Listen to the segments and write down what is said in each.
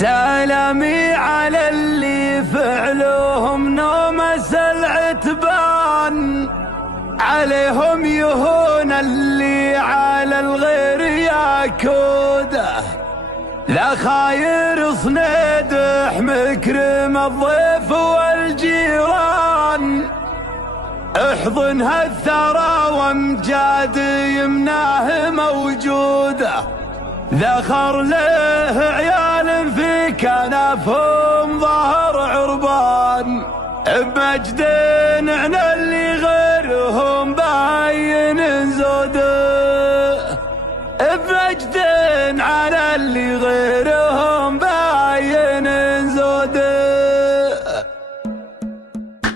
سلامي على اللي فعلهم نومس العتبان، عليهم يهون اللي على الغير ياكوده. لا خاير صنيدح مكرم الضيف والجيران، احضن هالثرى وامجاد يمناه موجوده. ذخر له عيال في كنفهم ظهر عربان، بمجد عن اللي غيرهم باين زوده، بمجد على اللي غيرهم باين زوده.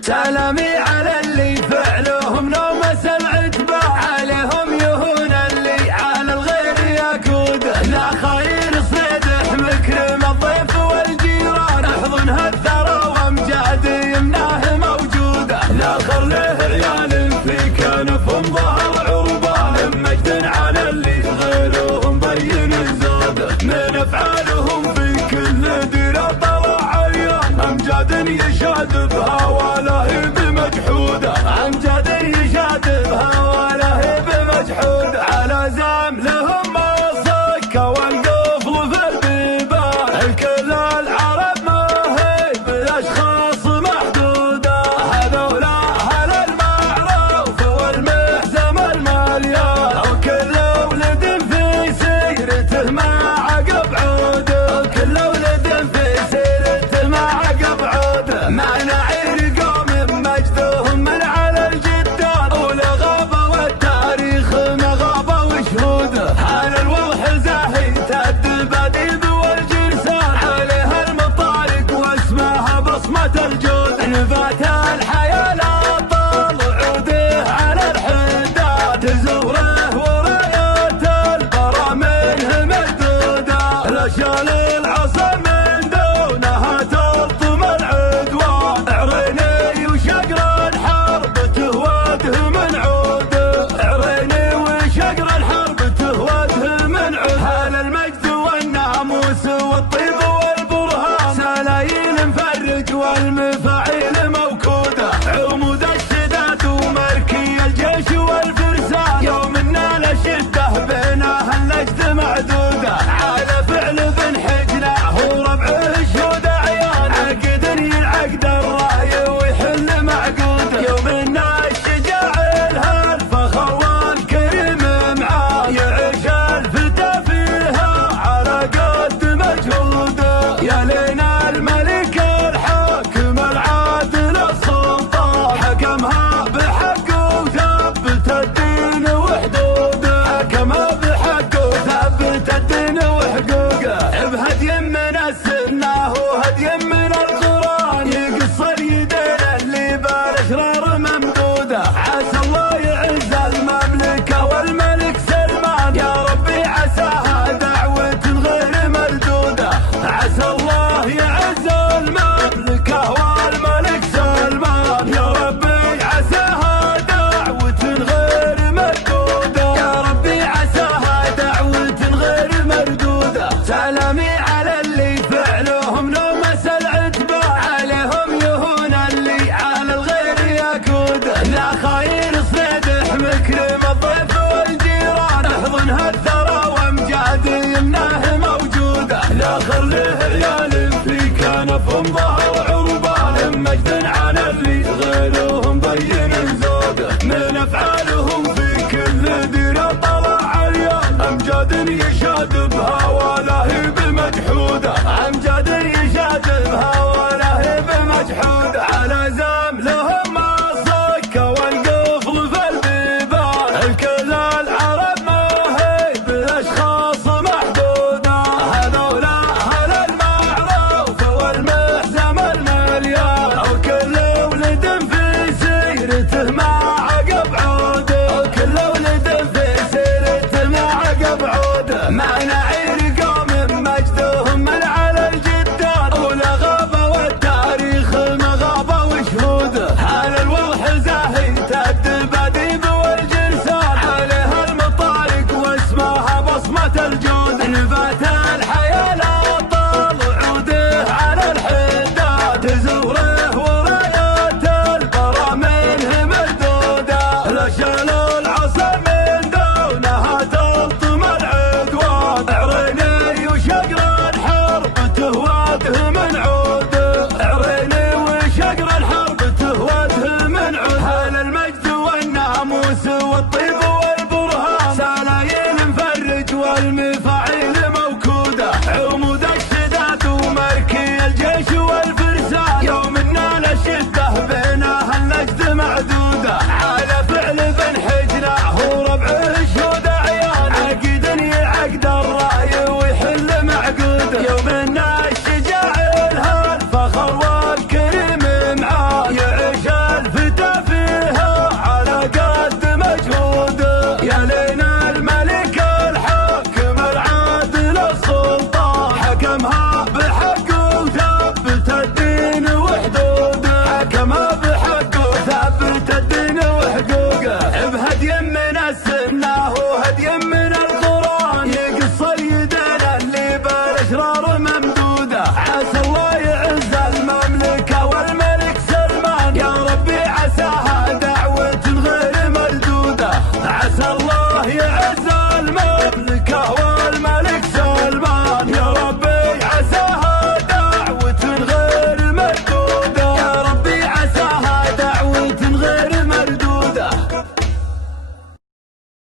سلامي على اللي فعلهم نومس العتبة، عليهم يهون اللي على الغير ياكوده. لا خير صيدح مكرم الضيف والجيران، احضن هالثرى وامجاد يمناه موجوده. لا خر له عيال في كنفهم ظهر عربان، مجد على اللي غيرهم بين زوده. من افعالهم في كل ديره طلع عيان، امجاد يشاد بها ولا هي بمجحوده. امجاد يشاد بها ولا هي بمجحوده. على زام لهم ما صك والقفل في البيبان، الكل العرب ما هي بالاشخاص محدوده. هذولا اهل المعروف والمحزم المليان، وكل ولد في سيرته ما عقب عوده. كل ولد في سيرته ما عقب عوده. معنا عير قوم مجدهم من على الجدان، والغابه والتاريخ مغابه وشهوده. على الوضح زاهي الدباديب والجرسان، عليها المطارق واسمها بصمه الجود. نبات الحياه لا طال عوده على الحداد، زوره ورايات البرى منه مردوده. الاشيال العصا من دونها تلطم العدوان، عريني وشقر الحرب تهواده من عوده. عريني وشقر الحرب تهواده من عوده. هل المجد والناموس والطيب والبرهان، سلايين مفرج والمفاعيل موكوده. عمود الشداد ومركي الجيش والفرسان، يوم نال الشده بينها اللجد معدوده. على فعل بن حجله وربعه شهود عيان، عقد ينعقد الراي ويحل معقوده. يوم نال الشجاع لها الفخر والكريم معاه، يعيش الفتى فيها على قد مجهوده. يا لينا الملك الحاكم العادل السلطان، حكمها بحق وثبت الدين وحدوده. حكمها بحق وثبت الدين وحقوقه. بهدي من السنه وهدي من القران، يقص اليدين اللي بالاشرار ممدوده. عسى الله يعز المملكه والملك سلمان، يا ربي عساها دعوه غير مردوده. عسى الله يعز المملكه والملك سلمان، يا ربي عساها دعوه غير مردوده. يا ربي عساها دعوه غير مردوده. سلامي على اللي فعلهم نومس العتبة، عليهم يهون اللي على الغير ياكوده. لا خير صيدح مكرم الضيف والجيران، احضن هالثرى وامجاد يمناه موجوده. لا خر له عيال في كنفهم ظهر عربان، مجد على اللي غيرهم بين زوده. من افعالهم في كل ديره طلع عيان، امجاد يشاد بها ولا هي بمجحوده.